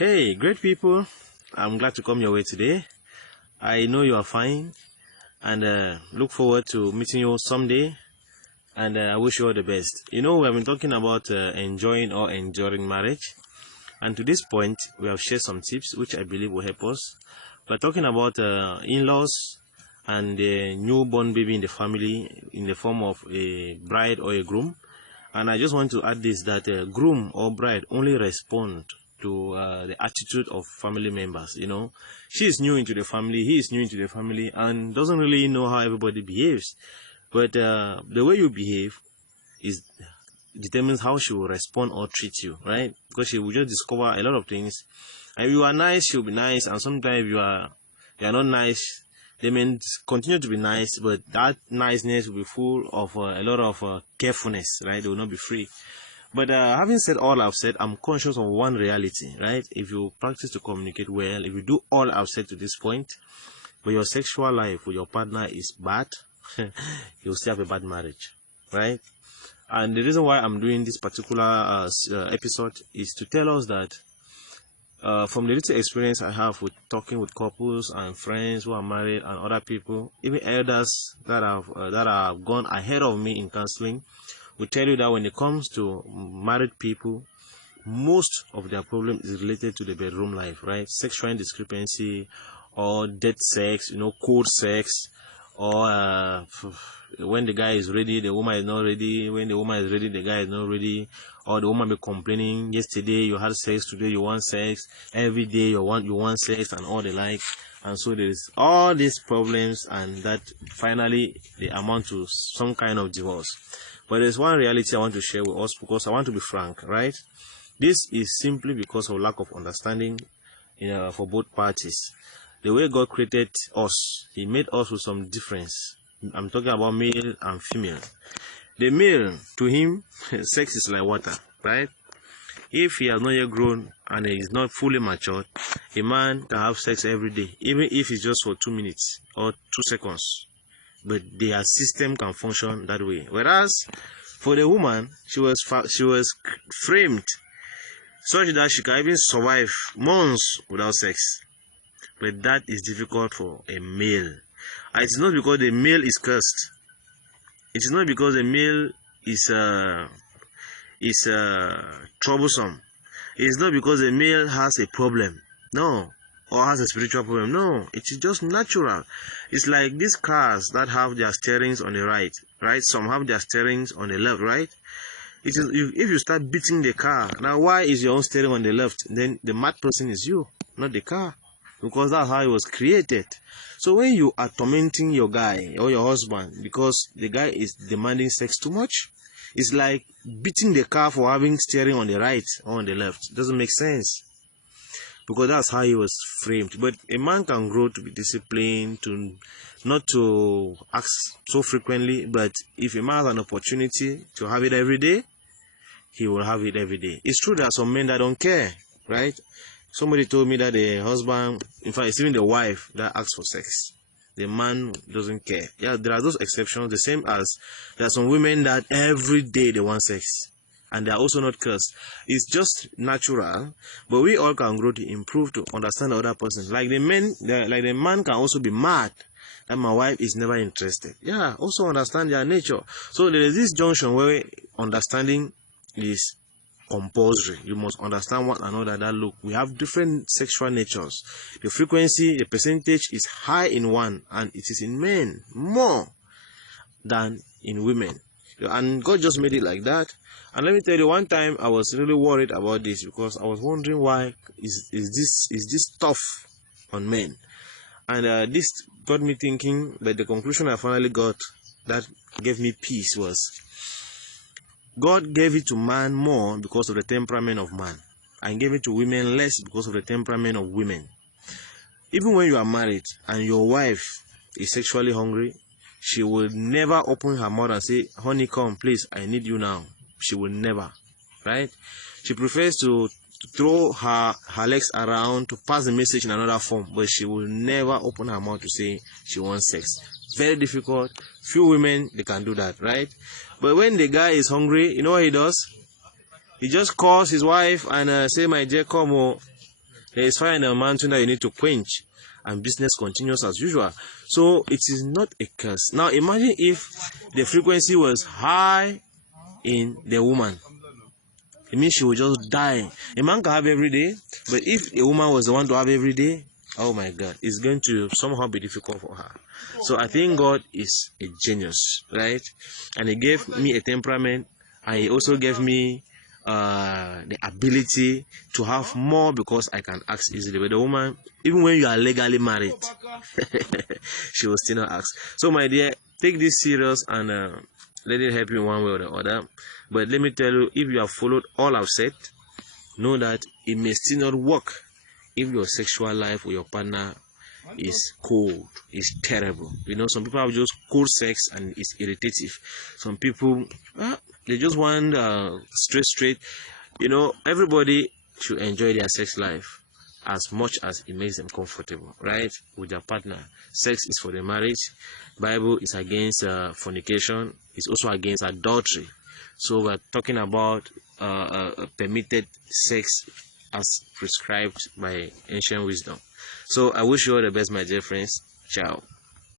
Hey, great people. I'm glad to come your way today. I know you are fine and look forward to meeting you someday, and I wish you all the best. We have been talking about enjoying or enduring marriage, and to this point, we have shared some tips which I believe will help us. We're talking about in-laws and a newborn baby in the family in the form of a bride or a groom. And I just want to add this, that groom or bride only respond to the attitude of family members. She is new into the family, he is new into the family, and doesn't really know how everybody behaves. But the way you behave determines how she will respond or treat you, right? Because she will just discover a lot of things. And if you are nice, she'll be nice, and sometimes you are not nice, they may continue to be nice, but that niceness will be full of a lot of carefulness, right? They will not be free. But having said all I've said, I'm conscious of one reality, right? If you practice to communicate well, if you do all I've said to this point, but your sexual life with your partner is bad, you'll still have a bad marriage, right? And the reason why I'm doing this particular episode is to tell us that from the little experience I have with talking with couples and friends who are married and other people, even elders that have gone ahead of me in counseling, will tell you that when it comes to married people, most of their problem is related to the bedroom life, right? Sexual discrepancy, or dead sex, cold sex, or when the guy is ready, the woman is not ready. When the woman is ready, the guy is not ready. Or the woman be complaining, yesterday you had sex, today you want sex, every day you want sex, and all the like. And so there is all these problems, and that finally they amount to some kind of divorce. But there's one reality I want to share with us, because I want to be frank, right? This is simply because of lack of understanding for both parties. The way God created us, He made us with some difference. I'm talking about male and female. The male, to him, sex is like water, right? If he has not yet grown and he is not fully matured, a man can have sex every day, even if it's just for 2 minutes or 2 seconds. But their system can function that way. Whereas for the woman, she was framed such that she can even survive months without sex. But that is difficult for a male. And it's not because the male is cursed. It is not because the male is troublesome. It is not because the male has a problem. No. Or has a spiritual problem. No. It is just natural. It's like these cars that have their steerings on the right. Some have their steerings on the left, right? It is if you start beating the car. Now, why is your own steering on the left? Then the mad person is you, not the car. Because that's how it was created. So when you are tormenting your guy or your husband because the guy is demanding sex too much, it's like beating the car for having steering on the right or on the left. It doesn't make sense. Because that's how he was framed. But a man can grow to be disciplined, not to ask so frequently, but if a man has an opportunity to have it every day, he will have it every day. It's true there are some men that don't care, right? Somebody told me that the husband, in fact, it's even the wife that asks for sex. The man doesn't care. Yeah, there are those exceptions, the same as there are some women that every day they want sex. And they are also not cursed. It's just natural, but we all can grow to improve to understand the other person. Like the man can also be mad that my wife is never interested. Yeah, also understand their nature. So there is this junction where understanding is compulsory. You must understand one another that look, we have different sexual natures. The frequency, the percentage is high in one, and it is in men more than in women. And God just made it like that. And let me tell you, one time I was really worried about this, because I was wondering why is this tough on men. And this got me thinking, but the conclusion I finally got that gave me peace was, God gave it to man more because of the temperament of man, and gave it to women less because of the temperament of women. Even when you are married and your wife is sexually hungry, she will never open her mouth and say, honey, come, please, I need you now. She will never, right? She prefers to throw her legs around to pass the message in another form, but she will never open her mouth to say she wants sex. Very difficult. Few women, they can do that, right? But when the guy is hungry, you know what he does? He just calls his wife and say, my dear, come. There is fire in the mountain that you need to quench, and business continues as usual. So it is not a curse. Now imagine if the frequency was high in the woman. It means she will just die. A man can have every day, but if a woman was the one to have every day, oh my God, it's going to somehow be difficult for her. So I think God is a genius, right? And He gave me a temperament, and He also gave me the ability to have more because I can ask easily. But the woman, even when you are legally married, she will still not ask. So my dear, take this serious and let it help you one way or the other. But let me tell you, if you have followed all I've said, know that it may still not work if your sexual life with your partner is cold, is terrible. You know, some people have just cold sex and it's irritative. Some people, they just want straight. You know, everybody should enjoy their sex life as much as it makes them comfortable, right, with their partner. Sex is for the marriage. Bible is against fornication. It's also against adultery. So we're talking about permitted sex as prescribed by ancient wisdom. So I wish you all the best, my dear friends. Ciao.